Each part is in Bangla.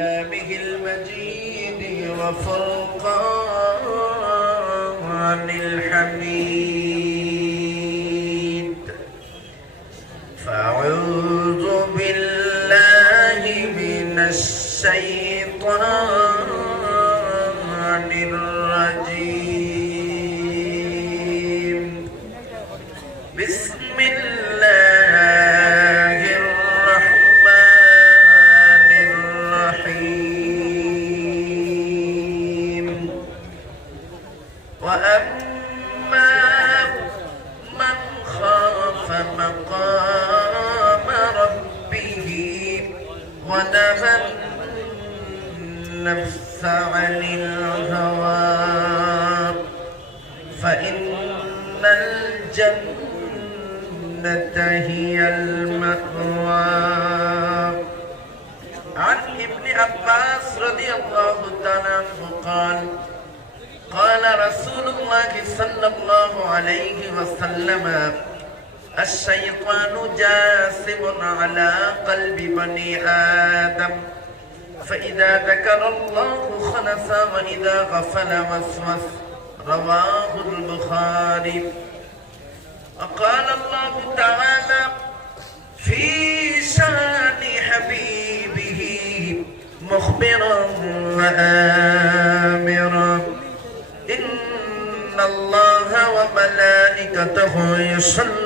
كتابه المجيد وفرقان الحميد. فأعوذ بالله من الشيطان مقام ربه ونهى النفس عن الهوى. فإن الجنة هي المأوى. عن ابن عباس رضي الله تعالى عنه قال قال رسول الله صلى الله عليه وسلم الشيطان جاسم على قلب بني آدم. فإذا ذكر الله خنس وإذا غفل وسوس رواه البخاري. وقال الله تعالى في شأن حبيبه مخبرا وآمرا. إن الله وملائكته يصلون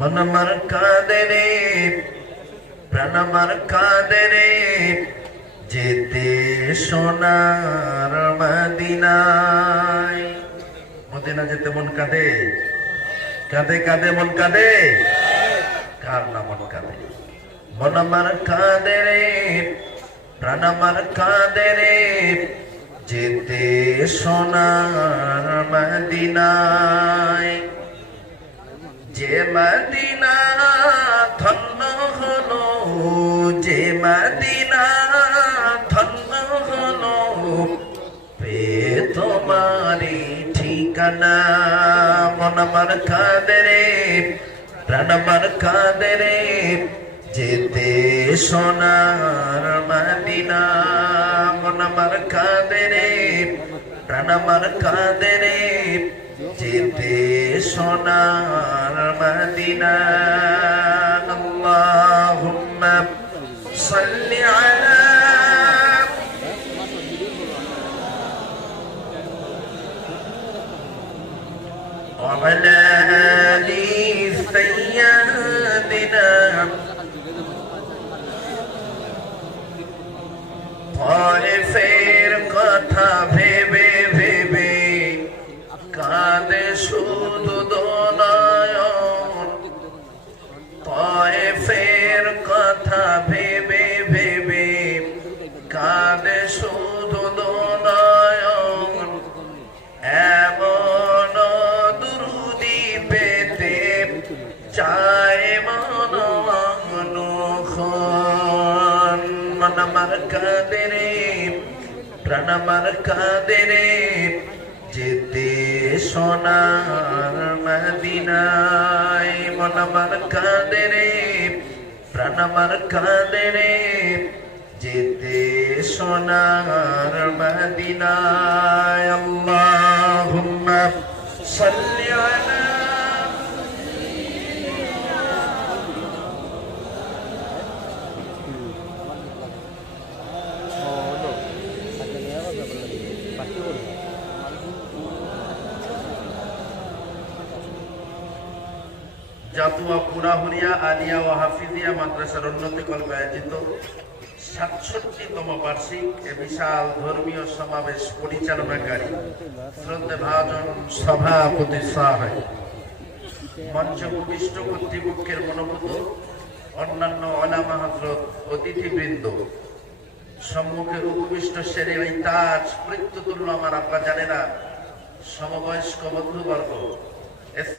মন আমার কাঁদে রে প্রাণ আমার কাঁদে রে। যেতে সোনার মদিনায়। মদিনা যেতে মন কাঁদে? কাঁদে কাঁদে, মন কাঁদে? কার না মন কাঁদে? মন আমার কাঁদে রে প্রাণ আমার কাঁদে রে। যেতে সোনার মদিনায়। যে মদিনা ধন্য হলো, যে মদিনা ধন্য হলো পে তোমারি ঠিকানা। মন আমার কাঁদরে, প্রাণ আমার কাঁদরে, যেতে সোনার মদিনা। মন আমার কাঁদরে, প্রাণ আমার কাঁদরে যেতে সোনার মদিনা আল্লাহুম্মা সাল্লি আলা وعلى آل سيدنا মন আমার কাঁদরে প্রাণ আমার কাঁদরে যেতে সোনার মদিনায় মন আমার কাঁদরে প্রাণ আমার কাঁদরে যেতে সোনার মদিনায় আল্লাহুম্মা সাল্লি জাতুয়া পুরাহুরিয়া, আলিয়া ও হাফিজিয়া মাদ্রাসার উন্নতি কল্পে আয়োজিত সাতষট্টিতম বার্ষিক এ বিশাল ধর্মীয় সমাবেশ পরিচালনাকারী শ্রদ্ধে ভাজন সভাপতি সাহেব মঞ্চ ভূমিষ্ঠ কর্তৃপক্ষের মনোভূত অন্যান্য অলামা হজরত অতিথিবৃন্দ। সম্মুখে উপবিষ্ট সেরে ওই তাজ মৃত্যুতুল্য আমার আব্বা জানেনা সমবয়স্ক বন্ধুবর্গ